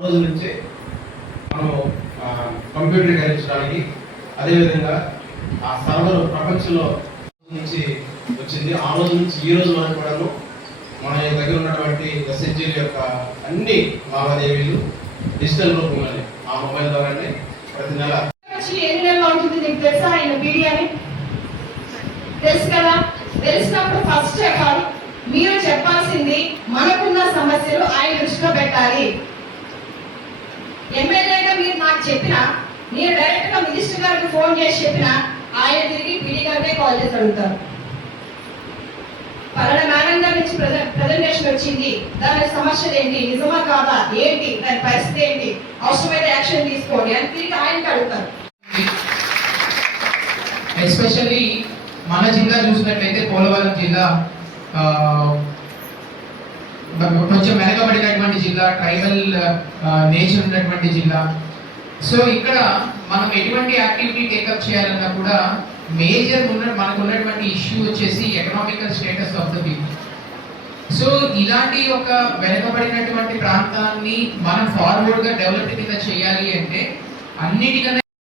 రోజు నుంచే మనం కంప్యూటరీకరించడానికి, అదేవిధంగా ఆ సర్వర్ ప్రపంచంలో నుంచి వచ్చింది. ఆ రోజు నుంచి ఈ రోజు వరకు కూడాను మన దగ్గర ఉన్నటువంటి ఎస్హెచ్జీల యొక్క అన్ని లావాదేవీలు డిజిటల్ రూపంలోనే ఆ మొబైల్ ద్వారానే ప్రతి నెల. ఎన్ని నెలలు ఉంటుంది నీకు తెలుసా? ఆయన పీడియాని తెలుసు కదా. తెలిసినప్పుడు ఫస్ట్ ఆఫ్ ఆల్ మీరు చెప్పాల్సింది మనకున్న సమస్యలు ఆయన దృష్టిలో పెట్టాలి. ఎమ్మెల్యేగా మీరు నాకు చెప్పినా, మీరు డైరెక్ట్ గా మినిస్టర్ గారికి ఫోన్ చేసి చెప్పినా ఆయన తిరిగి పీడీ గారికే కాల్ చేసి అడుగుతారు. పలానా మేడం గారి నుంచి ప్రజెంటేషన్ వచ్చింది, దాని సమస్యలు ఏంటి, నిజమా కాదా, ఏంటి దాని పరిస్థితి ఏంటి, అవసరమైన యాక్షన్ తీసుకోండి అని తిరిగి ఆయనకి అడుగుతారు. ఎస్పెషల్లీ మన జిల్లా చూసినట్లయితే పోలవరం జిల్లా కొంచెం వెనకబడినటువంటి జిల్లా, ట్రైబల్ నేచర్ ఉన్నటువంటి జిల్లా. సో ఇక్కడ మనం ఎటువంటి యాక్టివిటీ టేకప్ చేయాలన్నా కూడా మేజర్ మనకు ఉన్నటువంటి ఇష్యూ వచ్చేసి economical status of the people. So ఇలాంటి ఒక వెనకబడినటువంటి ప్రాంతాన్ని మనం ఫార్వర్డ్గా డెవలప్ కింద చేయాలి అంటే అన్నిటికన్నా